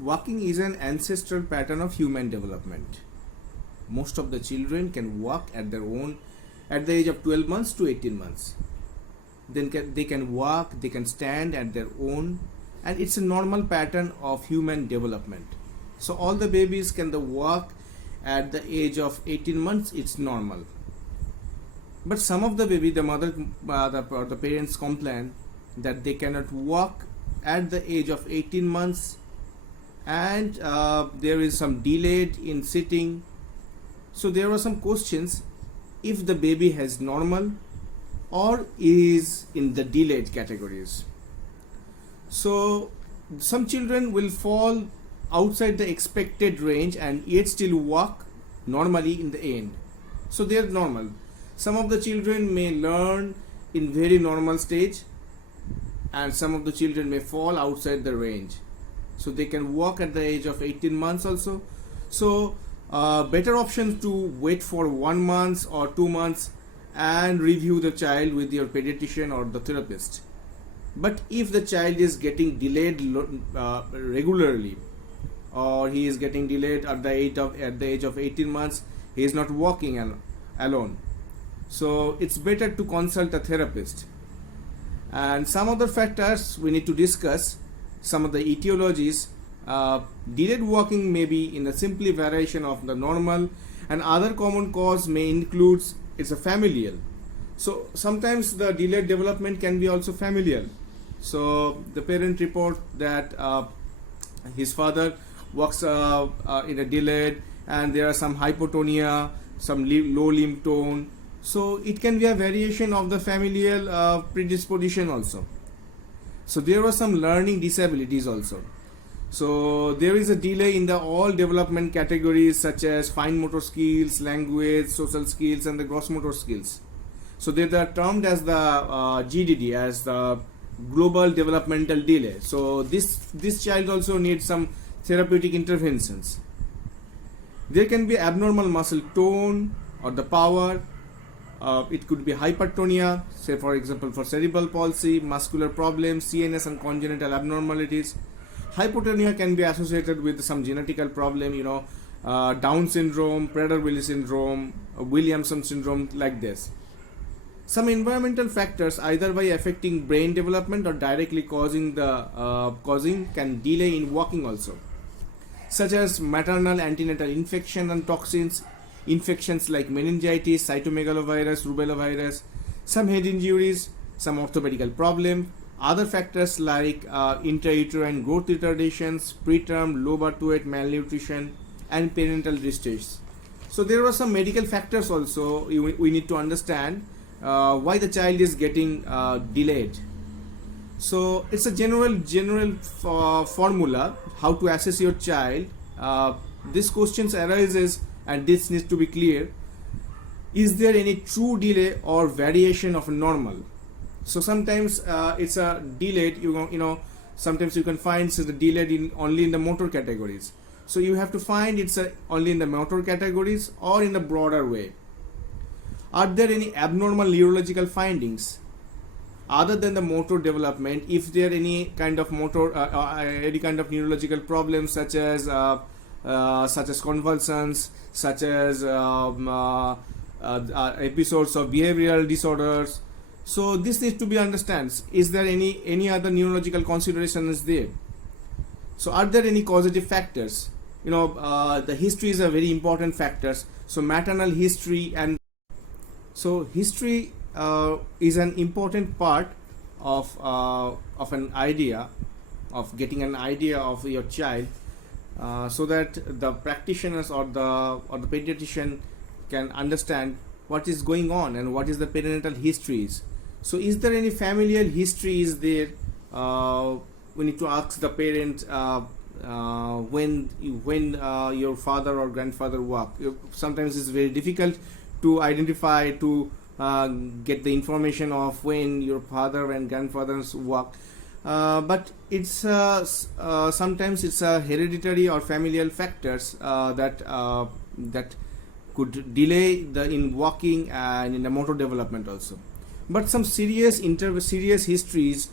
Walking is an ancestral pattern of human development. Most of the children can walk at their own at the age of 12 months to 18 months. Then they can walk, they can stand at their own, and it's a normal pattern of human development. So all the babies can walk at the age of 18 months, it's normal. But some of the baby, the mother or the parents complain that they cannot walk at the age of 18 months, and there is some delayed in sitting. So there are some questions if the baby has normal or is in the delayed categories. So some children will fall outside the expected range and yet still walk normally in the end. So they are normal. Some of the children may learn in very normal stage, and some of the children may fall outside the range. So they can walk at the age of 18 months also. So better option to wait for 1 month or 2 months and review the child with your pediatrician or the therapist. But if the child is getting delayed regularly, or he is getting delayed at the age of 18 months, he is not walking alone. So it's better to consult a therapist. And some other factors we need to discuss, some of the etiologies. Delayed walking may be in a simply variation of the normal, and other common cause may include it's a familial. So sometimes the delayed development can be also familial. So the parent report that his father walks in a delayed, and there are some hypotonia, some low limb tone. So it can be a variation of the familial predisposition also. So there were some learning disabilities also. So there is a delay in the all development categories such as fine motor skills, language, social skills, and the gross motor skills. So they are termed as the GDD, as the global developmental delay. So this child also needs some therapeutic interventions. There can be abnormal muscle tone or the power. It could be hypertonia, say for example for cerebral palsy, muscular problems, CNS and congenital abnormalities. Hypotonia can be associated with some genetical problem, Down syndrome, Prader-Willi syndrome, Williamson syndrome, like this. Some environmental factors, either by affecting brain development or directly causing can delay in walking also, such as maternal antenatal infection and toxins, infections like meningitis, cytomegalovirus, rubella virus, some head injuries, some orthopedical problem, other factors like intrauterine growth retardations, preterm low birth weight, malnutrition, and parental distress. So there are some medical factors also we need to understand why the child is getting delayed. So it's a general formula how to assess your child. This questions arises, and this needs to be clear. Is there any true delay or variation of normal? So sometimes it's a delayed, sometimes you can find the delayed only in the motor categories. So you have to find it's only in the motor categories or in the broader way. Are there any abnormal neurological findings other than the motor development? If there are any kind of motor, any kind of neurological problems such as convulsions, such as episodes of behavioral disorders. So this needs to be understood. Is there any other neurological considerations there? So are there any causative factors? The history is a very important factors. So maternal history, and so history is an important part of an idea, of getting an idea of your child, so that the practitioners or the pediatrician can understand what is going on and what is the perinatal histories. So is there any familial history is there? We need to ask the parent when your father or grandfather walk. Sometimes it's very difficult to identify, to get the information of when your father and grandfathers walk. But it's sometimes it's a hereditary or familial factors that could delay in walking and in the motor development also. But some serious histories,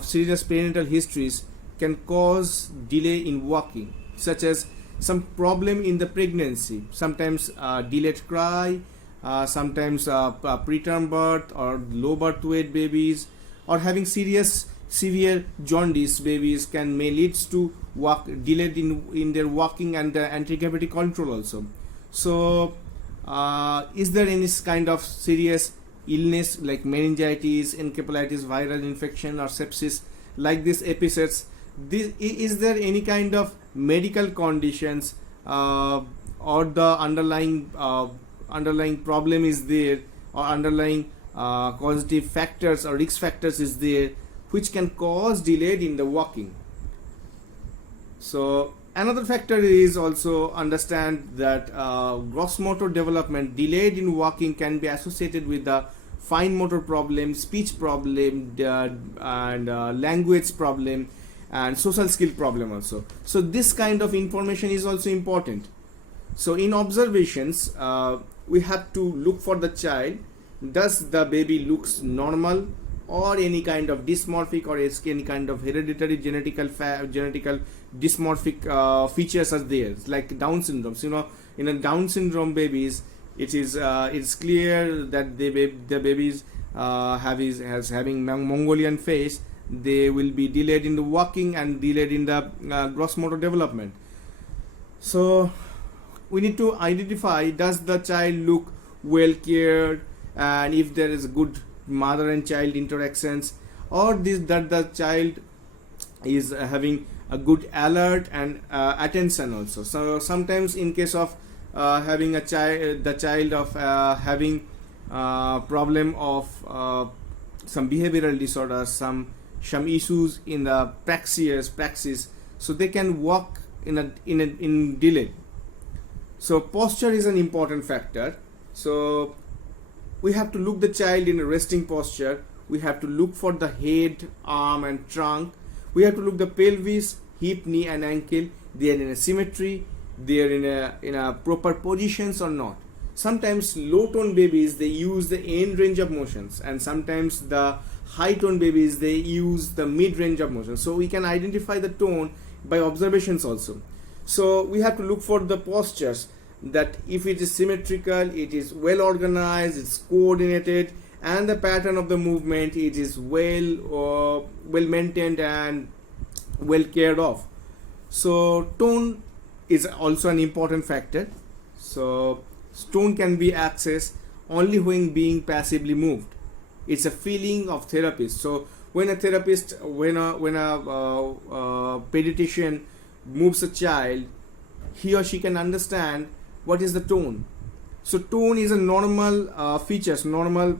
serious perinatal histories can cause delay in walking, such as some problem in the pregnancy, sometimes delayed cry, sometimes preterm birth or low birth weight babies, or having severe jaundice babies may leads to delayed in their walking and anti-gravity control also. So is there any kind of serious illness like meningitis, encephalitis, viral infection, or sepsis like these episodes? Is there any kind of medical conditions or the underlying problem is there, or underlying causative factors or risk factors is there which can cause delay in the walking? So another factor is also understand that gross motor development delayed in walking can be associated with the fine motor problem, speech problem, and language problem, and social skill problem also. So this kind of information is also important. So in observations, we have to look for the child. Does the baby looks normal, or any kind of dysmorphic, or any kind of hereditary genetical dysmorphic features are there, like Down syndromes. In a Down syndrome babies, it's clear that the babies having Mongolian face. They will be delayed in the walking and delayed in the gross motor development. So we need to identify, does the child look well cared, and if there is good mother and child interactions, or that the child is having a good alert and attention also. So sometimes in case of having the child of having problem of some behavioral disorders, some issues in the praxis, so they can walk in delay. So posture is an important factor. So we have to look the child in a resting posture. We have to look for the head, arm, and trunk. We have to look the pelvis, hip, knee, and ankle. They are in a symmetry. They are in a proper positions or not. Sometimes low tone babies, they use the end range of motions, and sometimes the high tone babies, they use the mid range of motion. So we can identify the tone by observations also. So we have to look for the postures, that if it is symmetrical, it is well organized, it's coordinated, and the pattern of the movement, it is well maintained and well cared of. So tone is also an important factor. So tone can be accessed only when being passively moved. It's a feeling of therapist. So when a therapist, when a pediatrician moves a child, he or she can understand what is the tone. So tone is a normal features, normal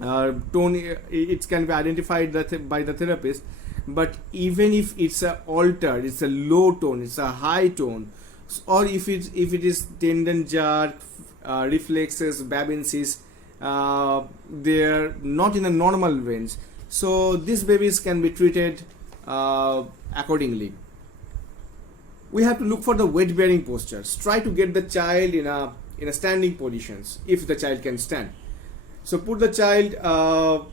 tone. It can be identified by the therapist. But even if it's a altered, it's a low tone, it's a high tone, or if it is tendon jerk, reflexes, babinces, they're not in a normal range. So these babies can be treated accordingly. We have to look for the weight bearing postures. Try to get the child in a standing positions if the child can stand. So put the child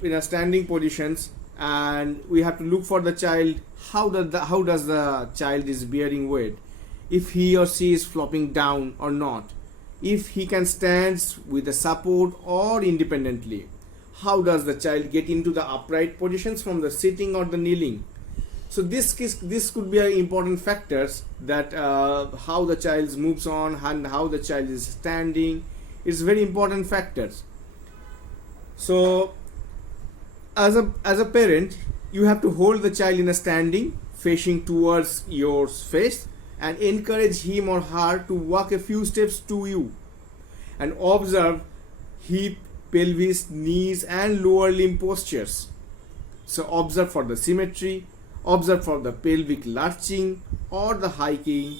in a standing positions, and we have to look for the child. How does the child is bearing weight? If he or she is flopping down or not. If he can stand with a support or independently. How does the child get into the upright positions from the sitting or the kneeling? So this could be important factors, that how the child moves on and how the child is standing. It's very important factors. So as a parent, you have to hold the child in a standing, facing towards your face, and encourage him or her to walk a few steps to you, and observe hip, pelvis, knees, and lower limb postures. So observe for the symmetry, observe for the pelvic lurching or the hiking,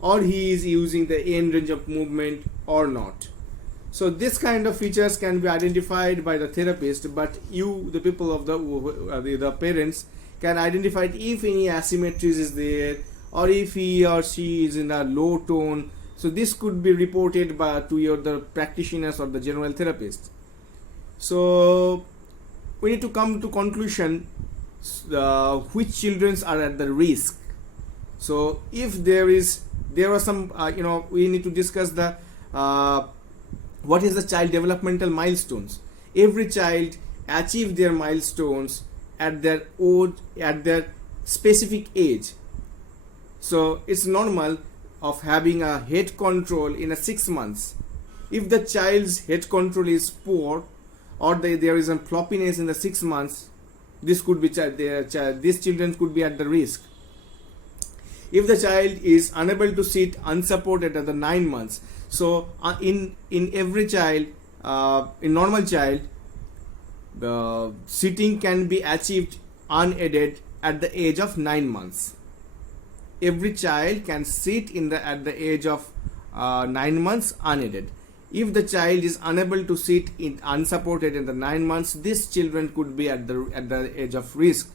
or he is using the end range of movement or not. So this kind of features can be identified by the therapist, but you, the people of the parents, can identify if any asymmetries is there, or if he or she is in a low tone. So this could be reported to the practitioners or the general therapist. So we need to come to conclusion. which children are at the risk. So if there are some we need to discuss the what is the child developmental milestones. Every child achieve their milestones at their specific age. So it's normal of having a head control in a 6 months. If the child's head control is poor, or there is a floppiness in the 6 months, this could be these children could be at the risk. If the child is unable to sit unsupported at the 9 months, so in every child, in normal child, the sitting can be achieved unaided at the age of 9 months. Every child can sit at the age of 9 months unaided. If the child is unable to sit unsupported in the 9 months, these children could be at the age of risk.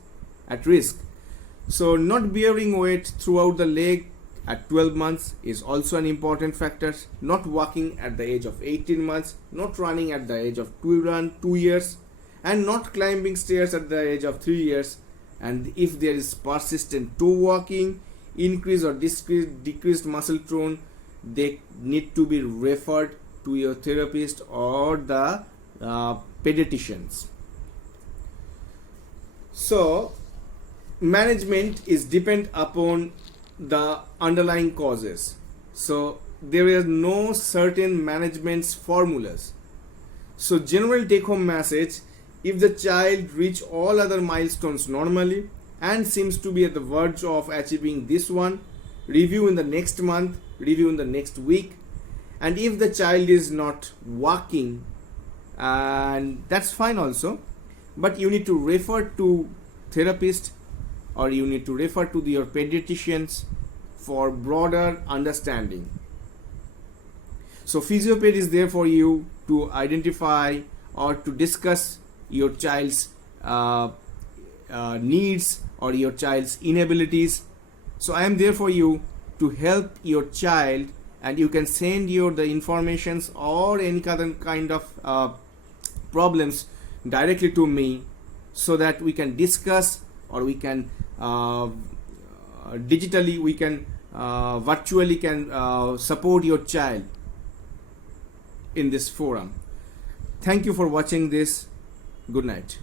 So not bearing weight throughout the leg at 12 months is also an important factor. Not walking at the age of 18 months, not running at the age of 2 years, and not climbing stairs at the age of 3 years. And if there is persistent toe walking, increased or decreased muscle tone, they need to be referred to your therapist or the pediatricians. So management is depend upon the underlying causes. So there is no certain management's formulas. So general take home message: if the child reach all other milestones normally and seems to be at the verge of achieving this one, review in the next month, review in the next week. And if the child is not walking, and that's fine also, but you need to refer to therapist, or you need to refer to your pediatricians for broader understanding. So Physioped is there for you to identify or to discuss your child's needs or your child's inabilities. So I am there for you to help your child, and you can send the informations or any other kind of problems directly to me, so that we can discuss, or we can digitally, we can virtually can support your child in this forum. Thank you for watching this. Good night.